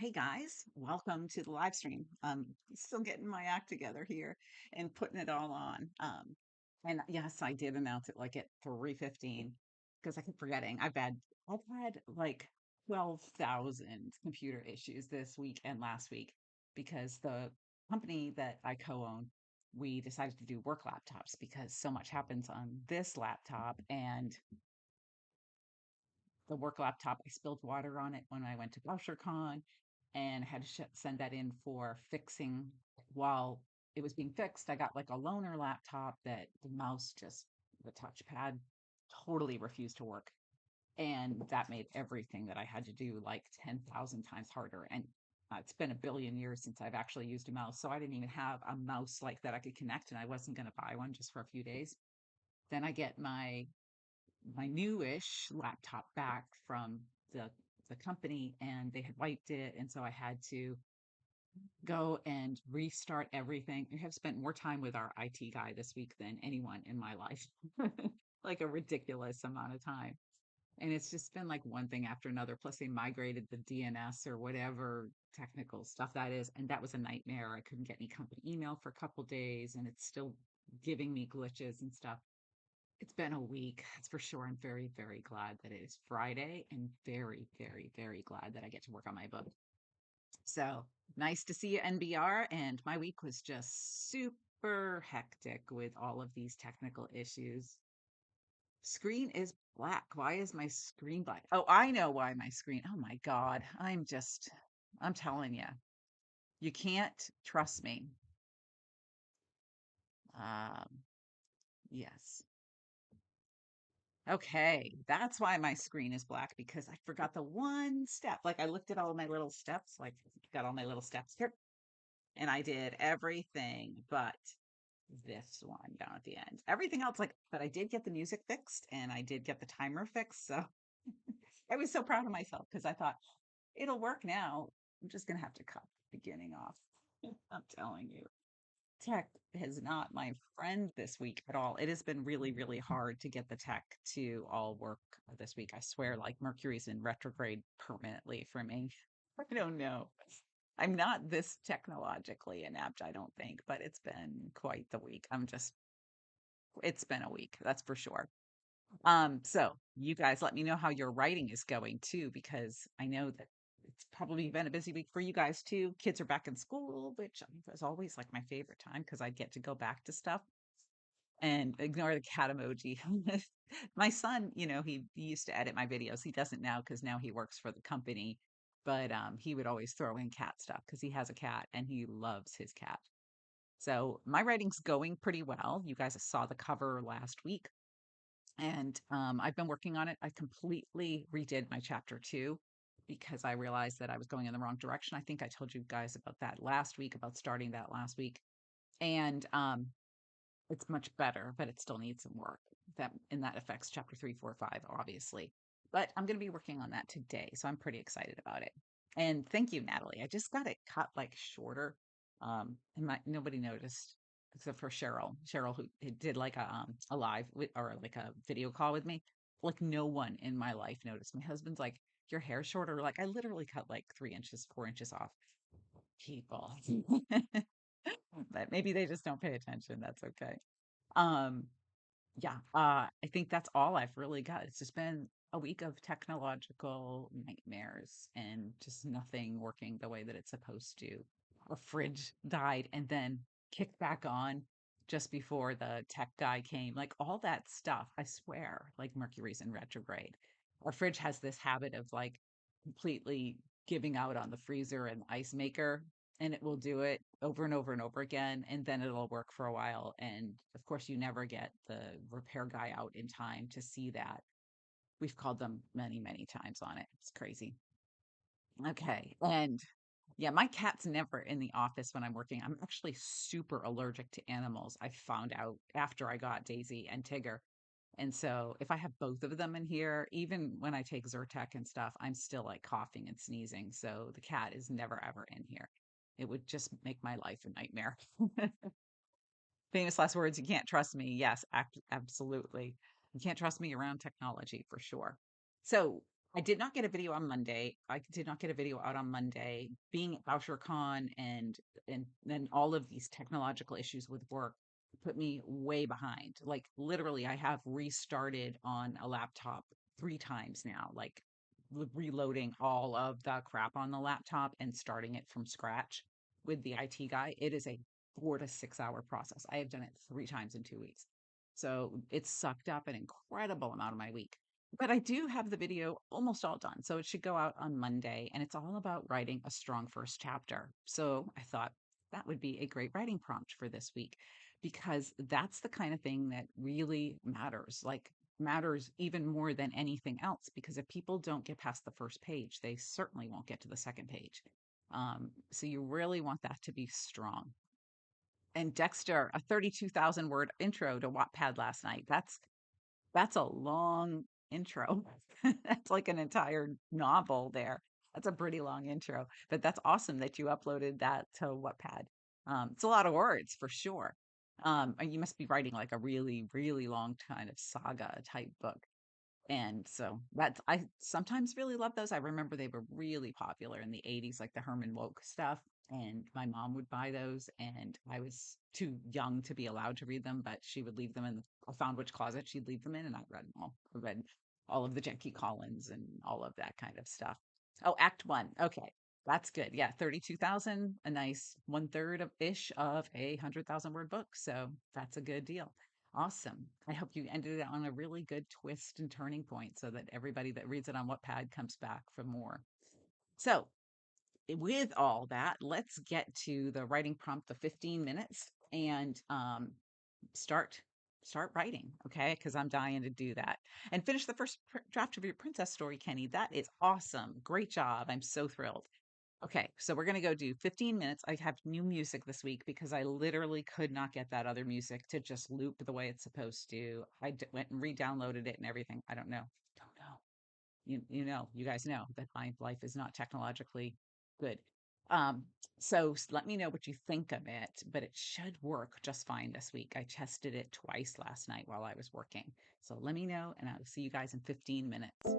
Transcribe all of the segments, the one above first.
Hey guys, welcome to the live stream. Still getting my act together here and putting it all on. And yes, I did announce it like at 3:15 because I keep forgetting. I've had like 12,000 computer issues this week and last week because the company that I co-own, we decided to do work laptops because so much happens on this laptop, and the work laptop, I spilled water on it when I went to GlosherCon and had to send that in for fixing. While it was being fixed, I got like a loaner laptop that the touchpad totally refused to work. And that made everything that I had to do like 10,000 times harder. And it's been a billion years since I've actually used a mouse. So I didn't even have a mouse like that I could connect, and I wasn't going to buy one just for a few days. Then I get my newish laptop back from the company, and they had wiped it, and so I had to go and restart everything. I have spent more time with our IT guy this week than anyone in my life. Like a ridiculous amount of time. And it's just been like one thing after another. Plus, they migrated the DNS or whatever technical stuff that is, and that was a nightmare. I couldn't get any company email for a couple days, and it's still giving me glitches and stuff. It's been a week, that's for sure. I'm very, very glad that it is Friday, and very, very, very glad that I get to work on my book. So nice to see you, NBR. And my week was just super hectic with all of these technical issues. Screen is black. Why is my screen black? Oh, I know why my screen. Oh my God. I'm telling you, you can't trust me. Um, yes. Okay, that's why my screen is black, because I forgot the one step. Like I looked at all my little steps, like got all my little steps here, and I did everything but this one down at the end. Everything else, like, but I did get the music fixed and I did get the timer fixed. So I was so proud of myself because I thought it'll work now. I'm just gonna have to cut the beginning off. I'm telling you. Tech is not my friend this week at all. It has been really, really hard to get the tech to all work this week. I swear, like Mercury's in retrograde permanently for me. I don't know. I'm not this technologically inept, I don't think, but it's been quite the week. It's been a week, that's for sure. So you guys let me know how your writing is going too, because I know that it's probably been a busy week for you guys too. Kids are back in school, which is always like my favorite time because I get to go back to stuff and ignore the cat emoji. My son, he used to edit my videos. He doesn't now because now he works for the company, but he would always throw in cat stuff because he has a cat and he loves his cat. So my writing's going pretty well. You guys saw the cover last week, and I've been working on it. I completely redid my chapter two because I realized that I was going in the wrong direction. I think I told you guys about that last week, about starting that last week. And it's much better, but it still needs some work. That affects chapter three, four, five, obviously. But I'm going to be working on that today, so I'm pretty excited about it. And thank you, Natalie. I just got it cut like shorter, and nobody noticed except for Cheryl. Cheryl, who did like a live or like a video call with me. Like no one in my life noticed. My husband's like, "Your hair's shorter." Like I literally cut like 3 inches, 4 inches off. People, but maybe they just don't pay attention. That's okay. Um, yeah, I think that's all I've really got. It's just been a week of technological nightmares and just nothing working the way that it's supposed to. Our fridge died and then kicked back on just before the tech guy came. Like all that stuff, I swear, like Mercury's in retrograde. Our fridge has this habit of like completely giving out on the freezer and ice maker, and it will do it over and over and over again, and then it'll work for a while. And of course, you never get the repair guy out in time to see that. We've called them many, many times on it. It's crazy. Okay. And yeah, my cat's never in the office when I'm working. I'm actually super allergic to animals. I found out after I got Daisy and Tigger. And so if I have both of them in here, even when I take Zyrtec and stuff, I'm still like coughing and sneezing. So the cat is never ever in here. It would just make my life a nightmare. Famous last words, you can't trust me. Yes, absolutely. You can't trust me around technology for sure. So I did not get a video on Monday. I did not get a video out on Monday. Being at BoucherCon and then all of these technological issues with work put me way behind. Like literally, I have restarted on a laptop 3 times now, like reloading all of the crap on the laptop and starting it from scratch with the IT guy. It is a 4 to 6 hour process. I have done it 3 times in 2 weeks. So it's sucked up an incredible amount of my week, but I do have the video almost all done. So it should go out on Monday, and it's all about writing a strong first chapter. So I thought that would be a great writing prompt for this week because that's the kind of thing that really matters, like matters even more than anything else. Because if people don't get past the first page, they certainly won't get to the second page. So you really want that to be strong. And Dexter, a 32,000 word intro to Wattpad last night. That's a long intro. That's like an entire novel there. That's a pretty long intro, but that's awesome that you uploaded that to Wattpad. It's a lot of words for sure. And you must be writing like a really, really long kind of saga type book. And so that's I sometimes really love those. I remember they were really popular in the 80s, like the Herman Wouk stuff. And my mom would buy those, and I was too young to be allowed to read them, but she would leave them in I found which closet she'd leave them in, and I read them all. I read all of the Jackie Collins and all of that kind of stuff. Oh, Act One. Okay. That's good. Yeah, 32,000, a nice one third of ish of a 100,000 word book. So that's a good deal. Awesome. I hope you ended it on a really good twist and turning point so that everybody that reads it on Wattpad comes back for more. So, with all that, let's get to the writing prompt, the 15 minutes, and start start writing, okay? Because I'm dying to do that and finish the first draft of your princess story, Kenny. That is awesome. Great job. I'm so thrilled. Okay, so we're gonna go do 15 minutes. I have new music this week because I literally could not get that other music to just loop the way it's supposed to. Went and re-downloaded it and everything. I don't know. Don't know. You guys know that my life is not technologically good. Um, so let me know what you think of it, but it should work just fine this week. I tested it twice last night while I was working. So let me know, and I'll see you guys in 15 minutes.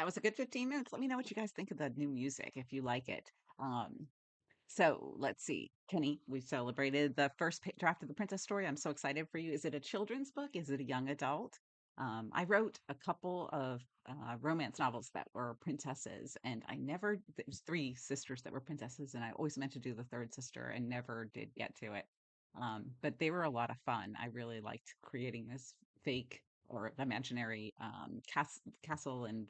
That was a good 15 minutes. Let me know what you guys think of the new music if you like it. Um, so let's see, Kenny, we celebrated the first draft of the Princess story. I'm so excited for you. Is it a children's book? Is it a young adult? I wrote a couple of romance novels that were princesses, and there's three sisters that were princesses, and I always meant to do the third sister and never did get to it. But they were a lot of fun. I really liked creating this fake or imaginary castle and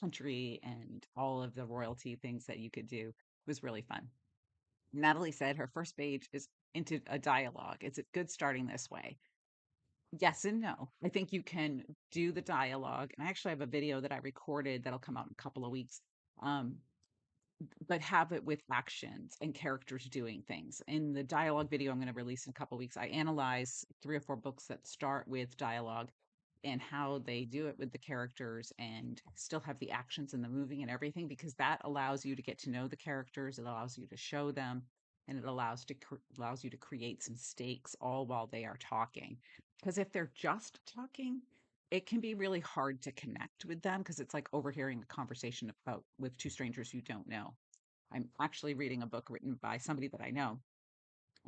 country and all of the royalty things that you could do. It was really fun. Natalie said her first page is into a dialogue. It's a good starting this way. Yes and no. I think you can do the dialogue, and I actually have a video that I recorded that'll come out in a couple of weeks. Um, but have it with actions and characters doing things. In the dialogue video I'm going to release in a couple of weeks, I analyze 3 or 4 books that start with dialogue and how they do it with the characters and still have the actions and the moving and everything, because that allows you to get to know the characters, it allows you to show them, and it allows you to create some stakes all while they are talking. Because if they're just talking, it can be really hard to connect with them because it's like overhearing a conversation about with 2 strangers you don't know. I'm actually reading a book written by somebody that I know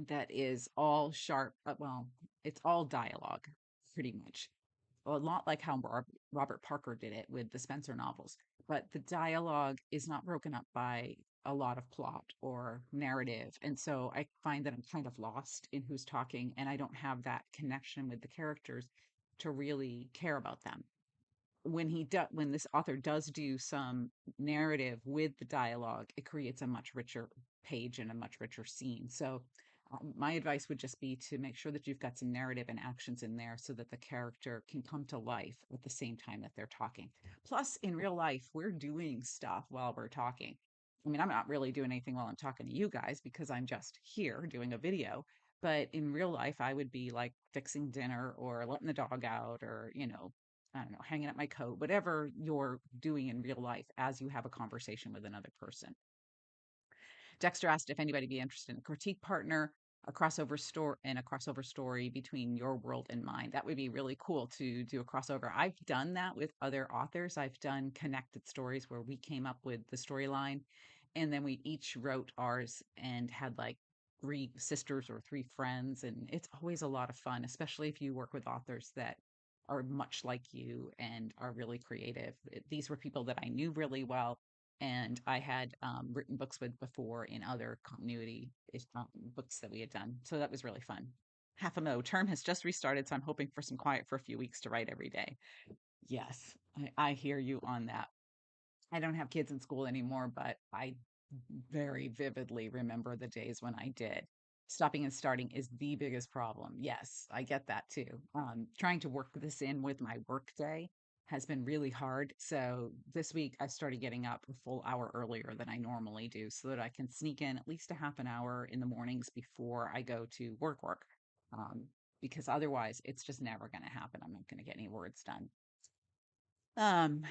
that is all sharp. Well, it's all dialogue, pretty much. A lot like how Robert Parker did it with the Spencer novels. But the dialogue is not broken up by a lot of plot or narrative. And so I find that I'm kind of lost in who's talking, and I don't have that connection with the characters to really care about them. When this author does do some narrative with the dialogue, it creates a much richer page and a much richer scene. So my advice would just be to make sure that you've got some narrative and actions in there so that the character can come to life at the same time that they're talking. Plus, in real life, we're doing stuff while we're talking. I mean, I'm not really doing anything while I'm talking to you guys because I'm just here doing a video. But in real life, I would be like fixing dinner or letting the dog out, or, I don't know, hanging up my coat, whatever you're doing in real life as you have a conversation with another person. Dexter asked if anybody be interested in a critique partner, a crossover story between your world and mine. That would be really cool to do a crossover. I've done that with other authors. I've done connected stories where we came up with the storyline and then we each wrote ours and had like 3 sisters or 3 friends. And it's always a lot of fun, especially if you work with authors that are much like you and are really creative. These were people that I knew really well and I had written books with before in other continuity books that we had done. So that was really fun. Half a mo term has just restarted, so I'm hoping for some quiet for a few weeks to write every day. Yes, I hear you on that. I don't have kids in school anymore, but I very vividly remember the days when I did. Stopping and starting is the biggest problem. Yes, I get that too. Trying to work this in with my work day has been really hard. So this week I started getting up a full hour earlier than I normally do so that I can sneak in at least a half an hour in the mornings before I go to work. Um, because otherwise it's just never going to happen. I'm not going to get any words done. Um,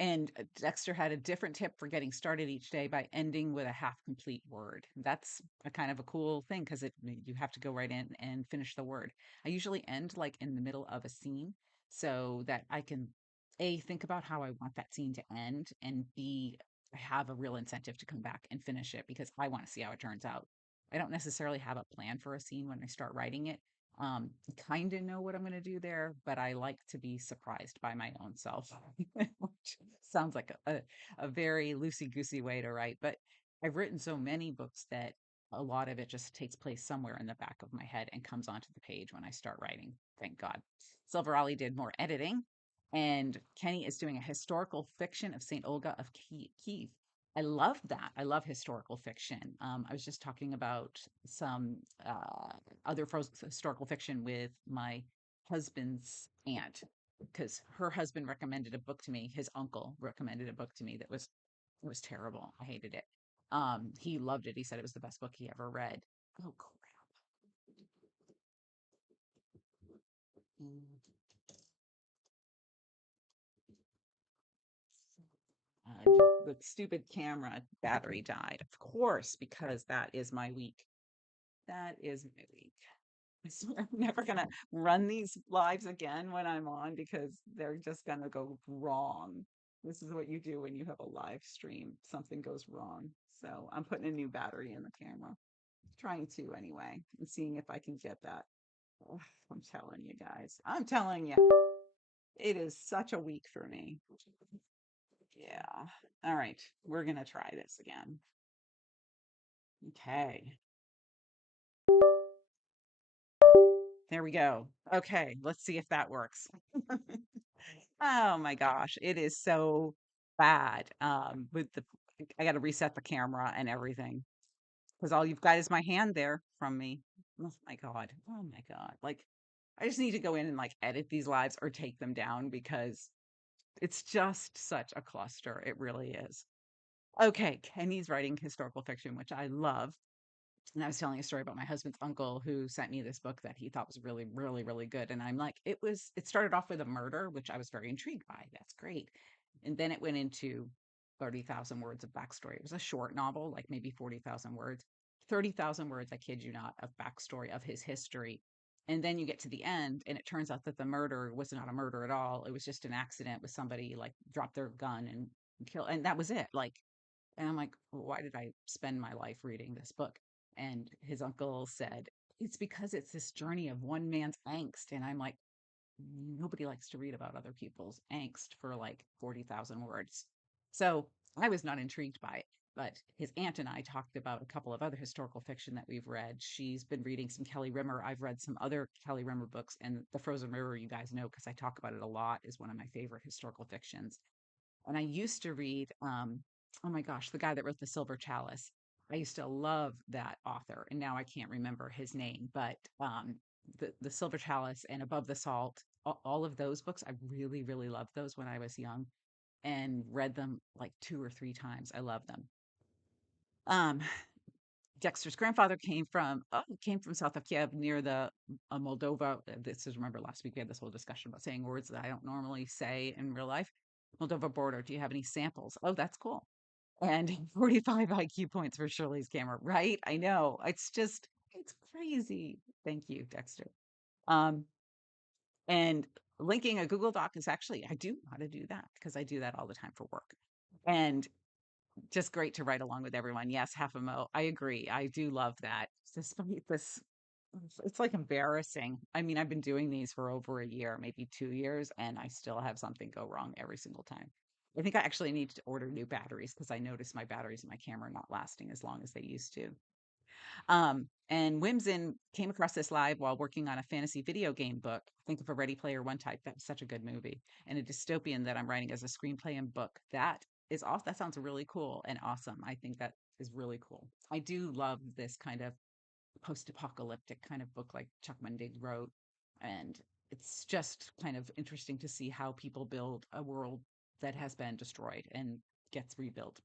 and Dexter had a different tip for getting started each day by ending with a half complete word. That's a kind of a cool thing because it you have to go right in and finish the word. I usually end like in the middle of a scene so that I can A, think about how I want that scene to end, and B, I have a real incentive to come back and finish it because I want to see how it turns out. I don't necessarily have a plan for a scene when I start writing it. Kind of know what I'm going to do there, but I like to be surprised by my own self, which sounds like a very loosey goosey way to write. But I've written so many books that a lot of it just takes place somewhere in the back of my head and comes onto the page when I start writing. Thank God. Silver Ollie did more editing, and Kenny is doing a historical fiction of St. Olga of Kiev. I love that. I love historical fiction. I was just talking about some other historical fiction with my husband's aunt because her husband recommended a book to me. His uncle recommended a book to me that was terrible. I hated it. He loved it. He said it was the best book he ever read. Oh crap! Mm, the stupid camera battery died, of course, because that is my week. That is my week. I swear I'm never gonna run these lives again when I'm on because they're just gonna go wrong. This is what you do when you have a live stream. Something goes wrong. So I'm putting a new battery in the camera. Trying to anyway, and seeing if I can get that. Ugh, I'm telling you guys. I'm telling you, it is such a week for me. Yeah. All right. We're gonna try this again. Okay. There we go. Okay, let's see if that works. Oh my gosh, it is so bad. With the I got to reset the camera and everything because all you've got is my hand there from me. Oh my God. Oh my God. Like I just need to go in and like edit these lives or take them down because it's just such a cluster. It really is. Okay, Kenny's writing historical fiction, which I love. And I was telling a story about my husband's uncle who sent me this book that he thought was really, really, really good. And I'm like, it started off with a murder, which I was very intrigued by. That's great. And then it went into 30,000 words of backstory. It was a short novel, like maybe 40,000 words, 30,000 words, I kid you not, of backstory of his history. And then you get to the end, and it turns out that the murder was not a murder at all. It was just an accident with somebody like dropped their gun and kill, and that was it. Like, and I'm like, "Well, why did I spend my life reading this book?" And his uncle said, "It's because it's this journey of one man's angst." And I'm like, nobody likes to read about other people's angst for like 40,000 words. So I was not intrigued by it. But his aunt and I talked about a couple of other historical fiction that we've read. She's been reading some Kelly Rimmer. I've read some other Kelly Rimmer books, and The Frozen River, you guys know because I talk about it a lot, is one of my favorite historical fictions. And I used to read, oh my gosh, the guy that wrote The Silver Chalice. I used to love that author, and now I can't remember his name, but the Silver Chalice and Above the Salt, all of those books, I really, really loved those when I was young and read them like two or three times. I love them. Um, Dexter's grandfather came from south of Kiev near the Moldova. This is remember last week we had this whole discussion about saying words that I don't normally say in real life. Moldova border. Do you have any samples? Oh, that's cool. And 45 IQ points for Shirley's camera, right? I know. It's crazy. Thank you, Dexter. Um, and linking a Google Doc is actually, I do know how to do that because I do that all the time for work. And just great to write along with everyone. Yes, half a mo. I agree. I do love that. Despite this, it's like embarrassing. I mean, I've been doing these for over a year, maybe 2 years, and I still have something go wrong every single time. I think I actually need to order new batteries because I noticed my batteries in my camera not lasting as long as they used to. And Whimsin came across this live while working on a fantasy video game book. Think of a Ready Player One type. That was such a good movie. And a dystopian that I'm writing as a screenplay and book. That is awesome. That sounds really cool and awesome. I think that is really cool. I do love this kind of post-apocalyptic kind of book like Chuck Wendig wrote. And it's just kind of interesting to see how people build a world that has been destroyed and gets rebuilt.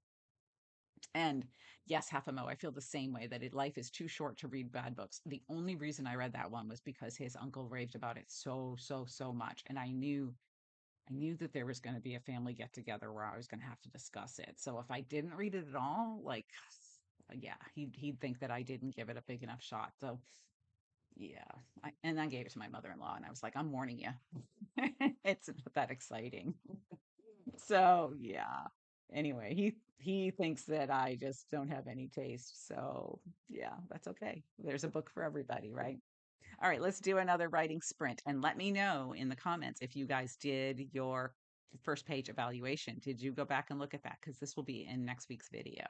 And yes, half a mo. I feel the same way that life is too short to read bad books. The only reason I read that one was because his uncle raved about it so, so, so much. And I knew that there was going to be a family get together where I was going to have to discuss it. So if I didn't read it at all, like, yeah, he'd think that I didn't give it a big enough shot. So yeah, and I gave it to my mother-in-law, and I was like, I'm warning you, it's not that exciting. So yeah. Anyway, he thinks that I just don't have any taste. So yeah, that's okay. There's a book for everybody, right? All right, let's do another writing sprint and let me know in the comments if you guys did your first page evaluation. Did you go back and look at that? Because this will be in next week's video.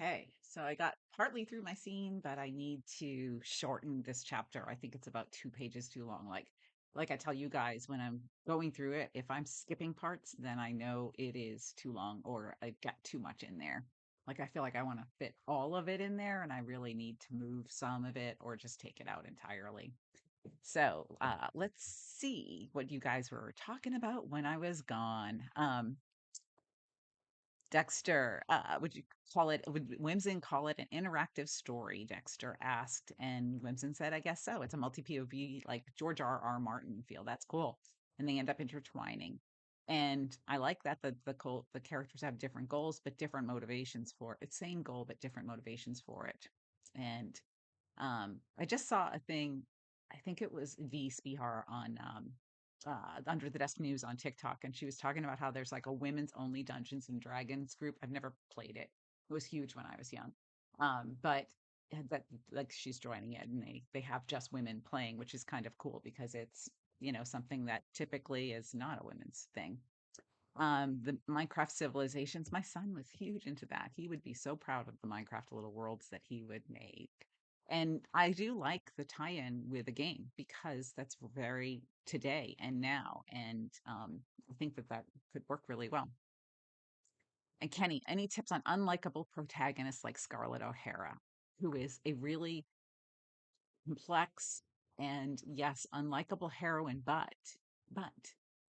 Okay, so I got partly through my scene, but I need to shorten this chapter. I think it's about 2 pages too long. Like I tell you guys when I'm going through it, if I'm skipping parts, then I know it is too long or I've got too much in there. Like I feel like I want to fit all of it in there and I really need to move some of it or just take it out entirely. So let's see what you guys were talking about when I was gone. Dexter, would you call it, would Whimson call it an interactive story? Dexter asked, and Whimson said, I guess so. It's a multi POV, like George R. Martin feel. That's cool. And they end up intertwining. And I like that the characters have different goals, but different motivations for it. It's same goal, but different motivations for it. And I just saw a thing. I think it was V Spihar on Under the Desk News on TikTok, and she was talking about how there's like a women's only Dungeons and Dragons group. I've never played it. It was huge when I was young, but that like she's joining it, and they have just women playing, which is kind of cool because it's something that typically is not a women's thing. The Minecraft civilizations, my son was huge into that. He would be so proud of the Minecraft little worlds that he would make. And I do like the tie-in with the game because that's very today and now. And I think that that could work really well. And Kenny, any tips on unlikable protagonists like Scarlett O'Hara, who is a really complex and yes, unlikable heroine, but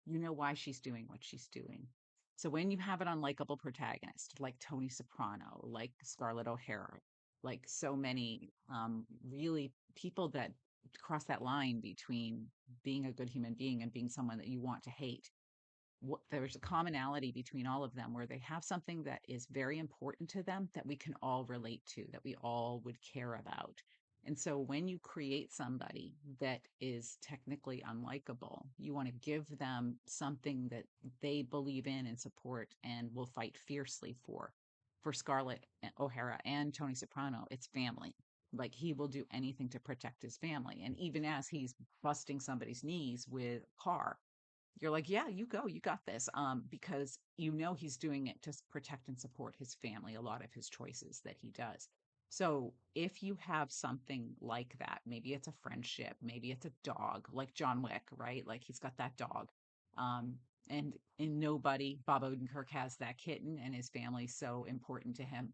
you know why she's doing what she's doing. So when you have an unlikable protagonist like Tony Soprano, like Scarlett O'Hara, like so many really people that cross that line between being a good human being and being someone that you want to hate, there's a commonality between all of them where they have something that is very important to them that we can all relate to, that we all would care about. And so when you create somebody that is technically unlikable, you want to give them something that they believe in and support and will fight fiercely for. For Scarlett O'Hara and Tony Soprano, it's family. Like he will do anything to protect his family. And even as he's busting somebody's knees with a car, you're like, yeah, you go, you got this. Because he's doing it to protect and support his family, a lot of his choices that he does. So if you have something like that, maybe it's a friendship, maybe it's a dog, like John Wick, right? Like he's got that dog. Um, and in Nobody, Bob Odenkirk has that kitten and his family's so important to him.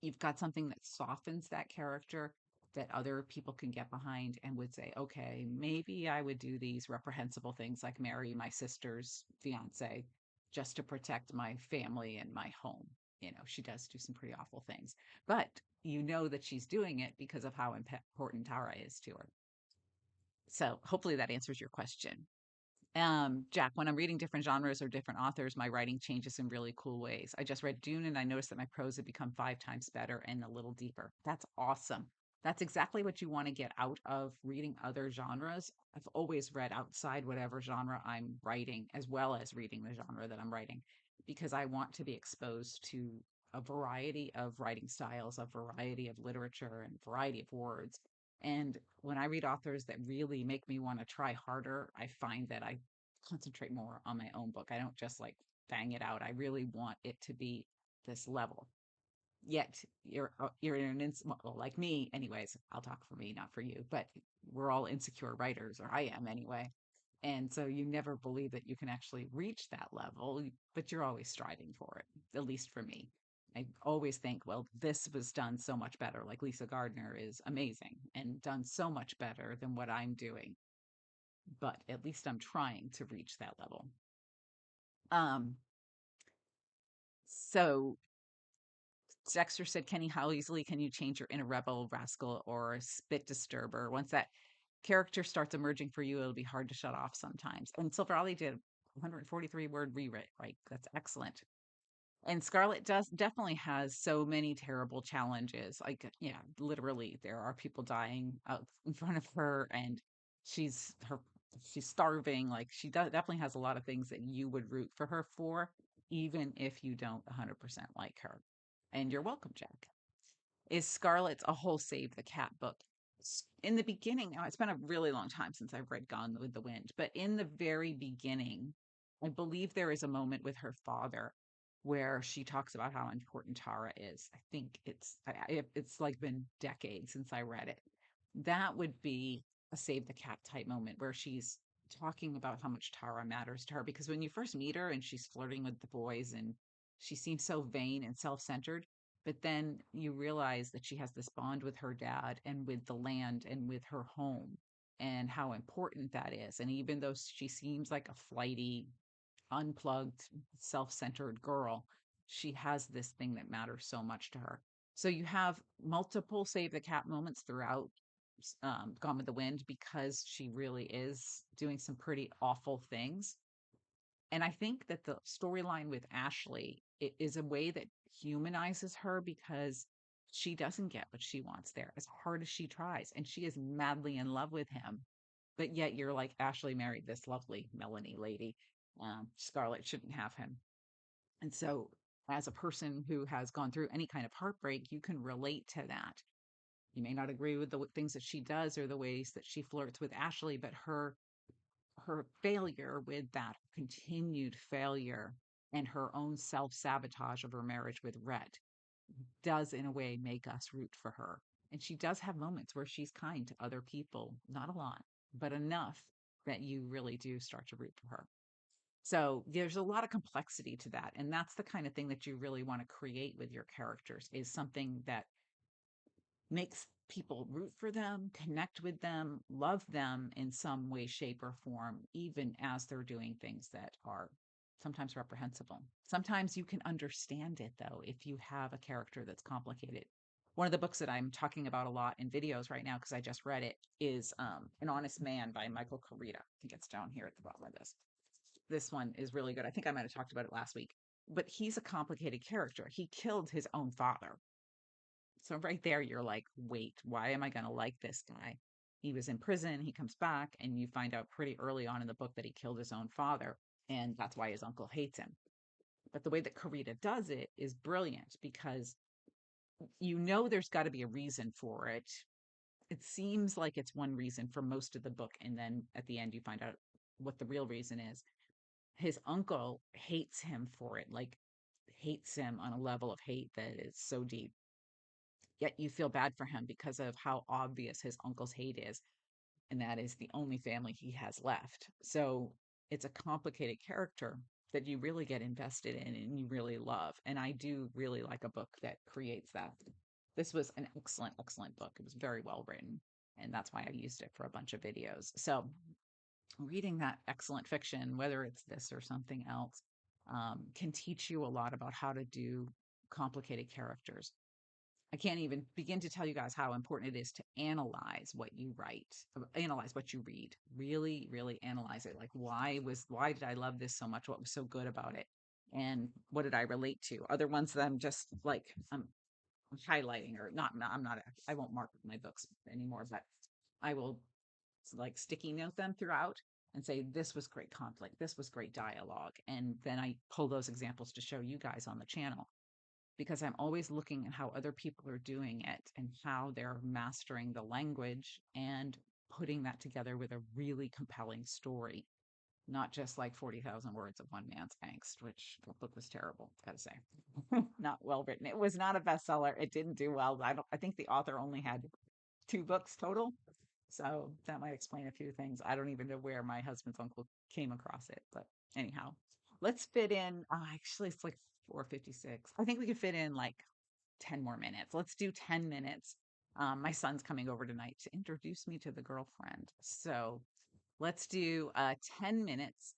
You've got something that softens that character that other people can get behind and would say, okay, maybe I would do these reprehensible things like marry my sister's fiance just to protect my family and my home. She does do some pretty awful things, but you know that she's doing it because of how important Tara is to her. So hopefully that answers your question. Jack, when I'm reading different genres or different authors, my writing changes in really cool ways. I just read Dune and I noticed that my prose had become 5 times better and a little deeper. That's awesome. That's exactly what you want to get out of reading other genres. I've always read outside whatever genre I'm writing, as well as reading the genre that I'm writing, because I want to be exposed to a variety of writing styles, a variety of literature, and variety of words. And when I read authors that really make me want to try harder, I find that I concentrate more on my own book. I don't just like bang it out. I really want it to be this level. Yet you're in an well, like me, anyways. I'll talk for me, not for you. But we're all insecure writers, or I am anyway. And so you never believe that you can actually reach that level, but you're always striving for it. At least for me, I always think, well, this was done so much better. Like Lisa Gardner is amazing and done so much better than what I'm doing, but at least I'm trying to reach that level. Um, so Dexter said, Kenny, how easily can you change your inner rebel, rascal, or spit disturber? Once that character starts emerging for you, it'll be hard to shut off sometimes. And Silver Ollie did a 143 word rewrite, right? That's excellent. And Scarlett does definitely has so many terrible challenges. Like, yeah, literally, there are people dying out in front of her, and she's her she's starving. Like, she does definitely has a lot of things that you would root for her for, even if you don't 100% like her. And you're welcome, Jack. Is Scarlett's a whole Save the Cat book? In the beginning, now it's been a really long time since I've read Gone with the Wind, but in the very beginning, I believe there is a moment with her father where she talks about how important Tara is. I think it's like been decades since I read it. That would be a save the cat type moment where she's talking about how much Tara matters to her, because when you first meet her and she's flirting with the boys and she seems so vain and self-centered, but then you realize that she has this bond with her dad and with the land and with her home, and how important that is. And even though she seems like a flighty, unplugged, self-centered girl, she has this thing that matters so much to her. So you have multiple save the cat moments throughout Gone with the Wind, because she really is doing some pretty awful things. And I think that the storyline with Ashley is a way that humanizes her, because she doesn't get what she wants there as hard as she tries. And she is madly in love with him. But yet you're like, Ashley married this lovely Melanie lady. Scarlett shouldn't have him. And so, as a person who has gone through any kind of heartbreak, you can relate to that. You may not agree with the things that she does or the ways that she flirts with Ashley, but her failure with that continued failure and her own self-sabotage of her marriage with Red does in a way make us root for her. And she does have moments where she's kind to other people, not a lot, but enough that you really do start to root for her. So there's a lot of complexity to that. And that's the kind of thing that you really want to create with your characters, is something that makes people root for them, connect with them, love them in some way, shape, or form, even as they're doing things that are sometimes reprehensible. Sometimes you can understand it, though, if you have a character that's complicated. One of the books that I'm talking about a lot in videos right now, because I just read it, is An Honest Man by Michael Carita. I think it's down here at the bottom of this. This one is really good. I think I might have talked about it last week. But he's a complicated character. He killed his own father. So right there, you're like, wait, why am I going to like this guy? He was in prison, he comes back, and you find out pretty early on in the book that he killed his own father, and that's why his uncle hates him. But the way that Karita does it is brilliant, because you know there's got to be a reason for it. It seems like it's one reason for most of the book, and then at the end, you find out what the real reason is. His uncle hates him for it, like hates him on a level of hate that is so deep, yet you feel bad for him because of how obvious his uncle's hate is, and that is the only family he has left. So it's a complicated character that you really get invested in and you really love. And I do really like a book that creates that. This was an excellent, excellent book. It was very well written, and that's why I used it for a bunch of videos. So reading that excellent fiction, whether it's this or something else, can teach you a lot about how to do complicated characters. I can't even begin to tell you guys how important it is to analyze what you write, analyze what you read. Really, really analyze it. Like, why did I love this so much? What was so good about it? And what did I relate to? Other ones that I'm just like, I'm highlighting, or not, I'm not, I won't mark my books anymore, but I will like sticky note them throughout and say, this was great conflict. This was great dialogue. And then I pull those examples to show you guys on the channel, because I'm always looking at how other people are doing it and how they're mastering the language and putting that together with a really compelling story, not just like 40,000 words of one man's angst, which the book was terrible, gotta say. Not well written. It was not a bestseller. It didn't do well. I think the author only had 2 books total. So that might explain a few things. I don't even know where my husband's uncle came across it, but anyhow, let's fit in. Actually, it's like 4:56. I think we could fit in like 10 more minutes. Let's do 10 minutes. My son's coming over tonight to introduce me to the girlfriend. So let's do 10 minutes.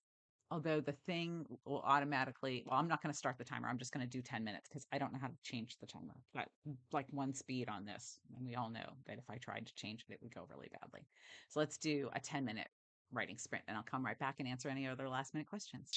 Although the thing will automatically, well, I'm not going to start the timer. I'm just going to do 10 minutes because I don't know how to change the timer. But like one speed on this. And we all know that if I tried to change it, it would go really badly. So let's do a 10-minute writing sprint, and I'll come right back and answer any other last minute questions.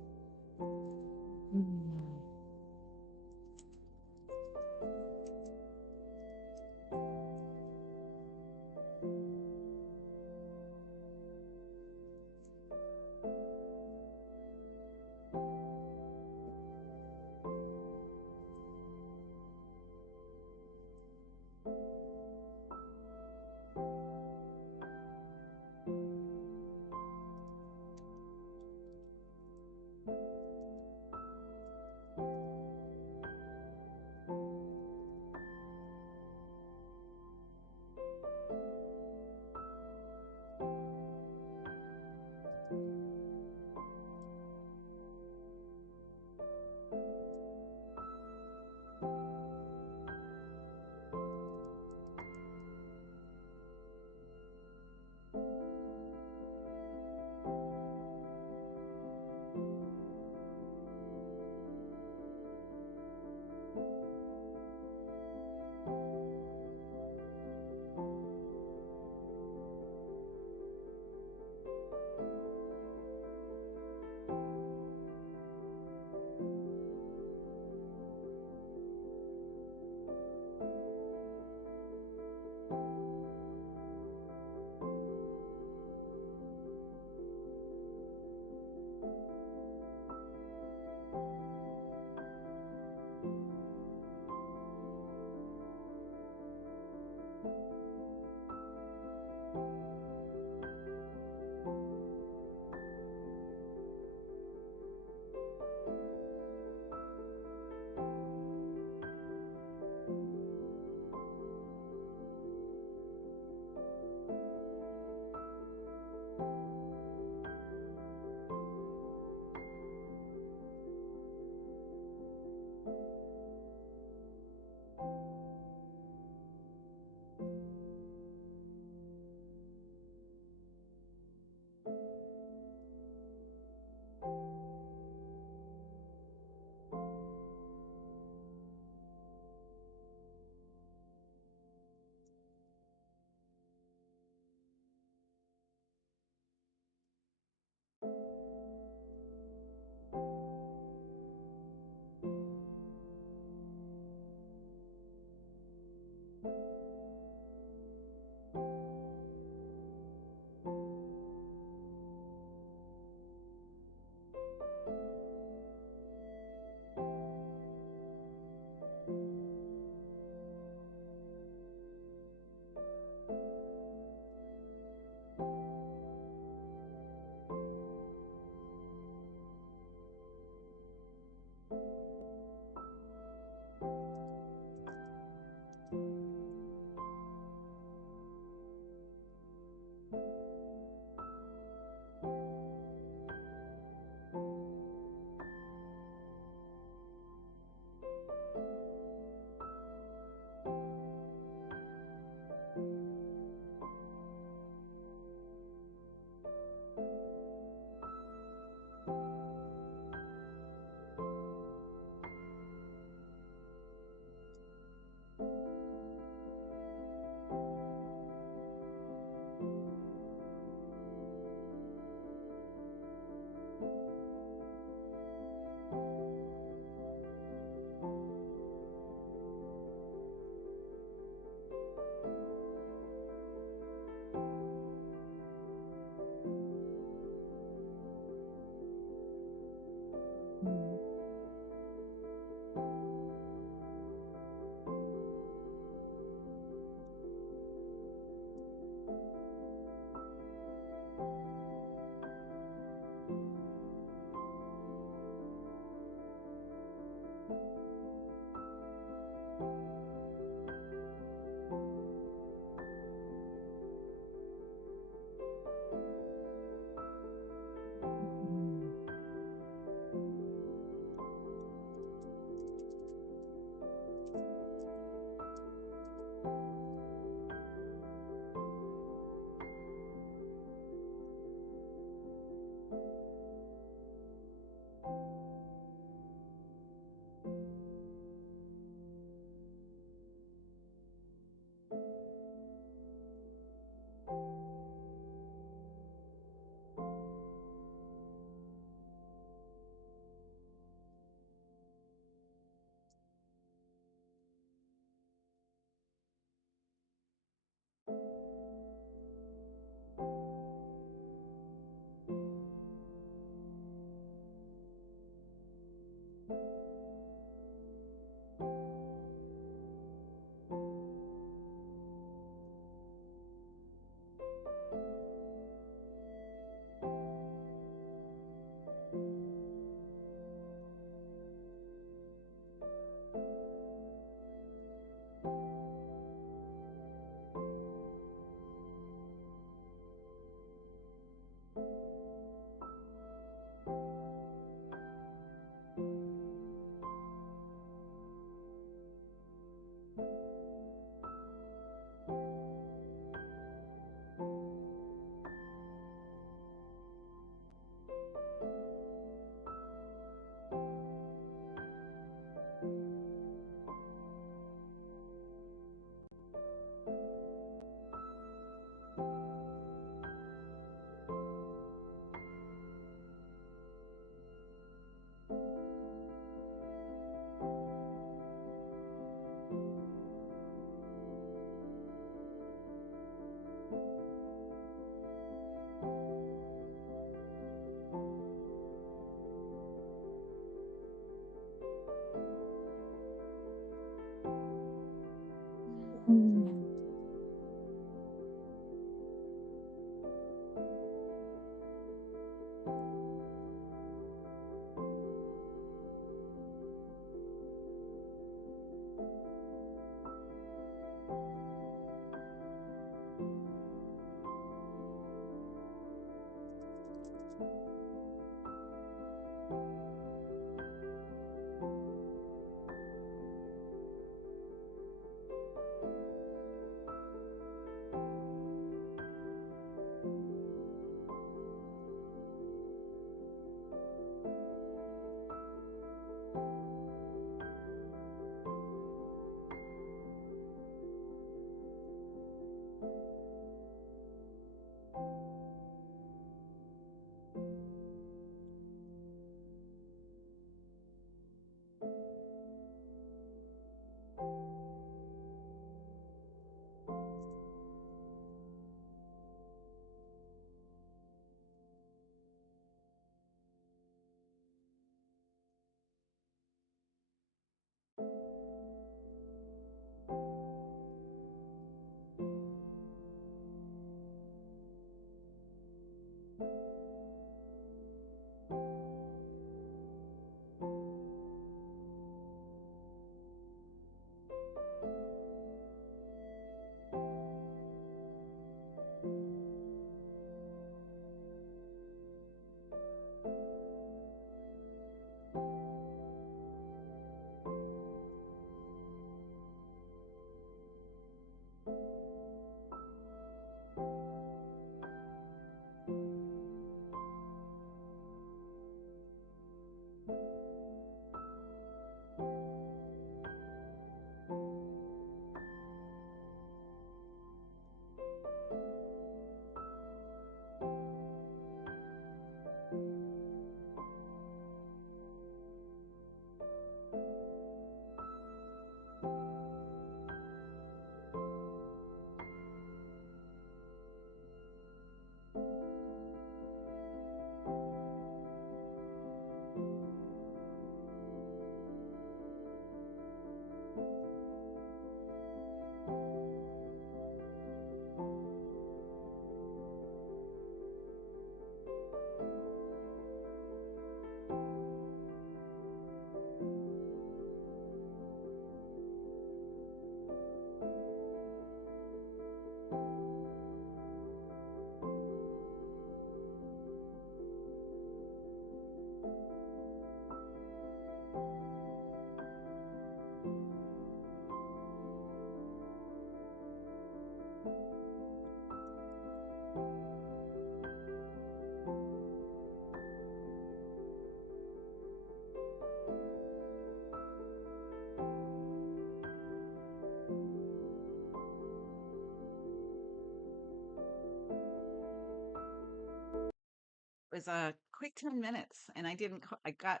was a quick 10 minutes and I got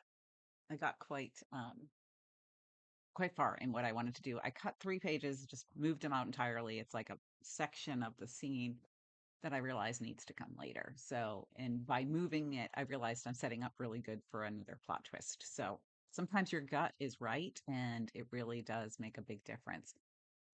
quite far in what I wanted to do. I cut 3 pages, just moved them out entirely. It's like a section of the scene that I realize needs to come later. So, and by moving it, I realized I'm setting up really good for another plot twist. So sometimes your gut is right and it really does make a big difference.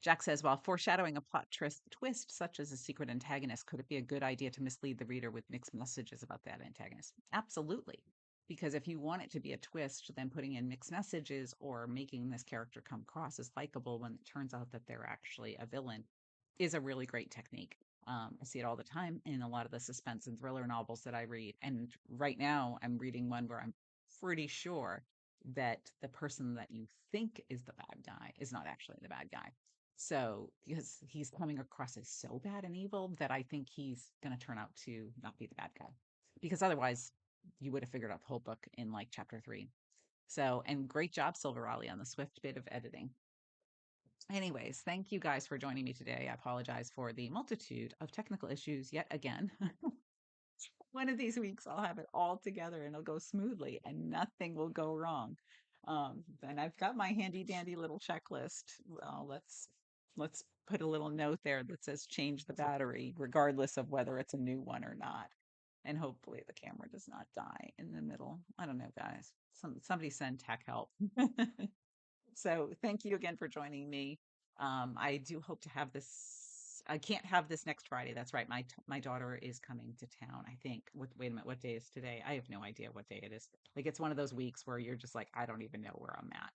Jack says, while foreshadowing a twist such as a secret antagonist, could it be a good idea to mislead the reader with mixed messages about that antagonist? Absolutely. Because if you want it to be a twist, then putting in mixed messages or making this character come across as likable when it turns out that they're actually a villain is a really great technique. I see it all the time in a lot of the suspense and thriller novels that I read. And right now, I'm reading one where I'm pretty sure that the person that you think is the bad guy is not actually the bad guy. So, because he's coming across as so bad and evil that I think he's going to turn out to not be the bad guy. Because otherwise, you would have figured out the whole book in like chapter 3. So, and great job, Silver Raleigh, on the swift bit of editing. Anyways, thank you guys for joining me today. I apologize for the multitude of technical issues yet again. One of these weeks I'll have it all together and it'll go smoothly and nothing will go wrong. And I've got my handy dandy little checklist. Well, let's put a little note there that says change the battery, regardless of whether it's a new one or not. And hopefully the camera does not die in the middle. I don't know, guys. Somebody send tech help. So thank you again for joining me. I do hope to have this. I can't have this next Friday. That's right. My daughter is coming to town. I think. Wait a minute. What day is today? I have no idea what day it is. Like it's one of those weeks where you're just like, I don't even know where I'm at.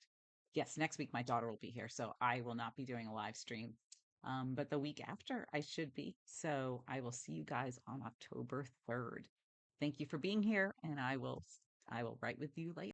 Yes, next week my daughter will be here, so I will not be doing a live stream. But the week after I should be. So I will see you guys on October 3rd. Thank you for being here, and I will write with you later.